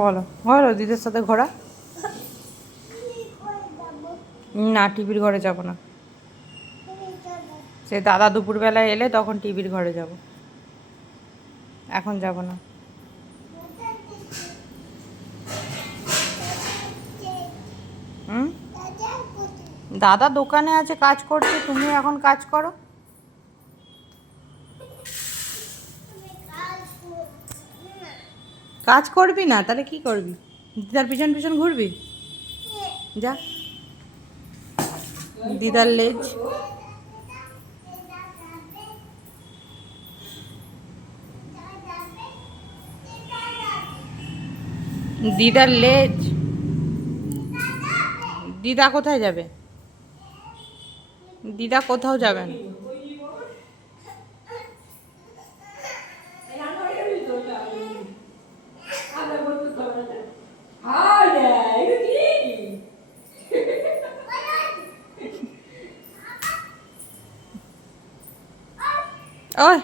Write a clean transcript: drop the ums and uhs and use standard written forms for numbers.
বলো বলো দিদির সাথে ঘোরা। না টিভির ঘরে যাব না, সে দাদা দুপুরবেলায় এলে তখন টিভির ঘরে যাব, এখন যাব না। হুম, দাদা দোকানে আছে, কাজ করছে, তুমি এখন কাজ করো। কাজ করবি না তাহলে কি করবি? দিদার পিছন পিছন ঘুরবি? যা, দিদার লেজ, দিদার লেজ। দিদা কোথায় যাবে? দিদা কোথাও যাবে না। ওই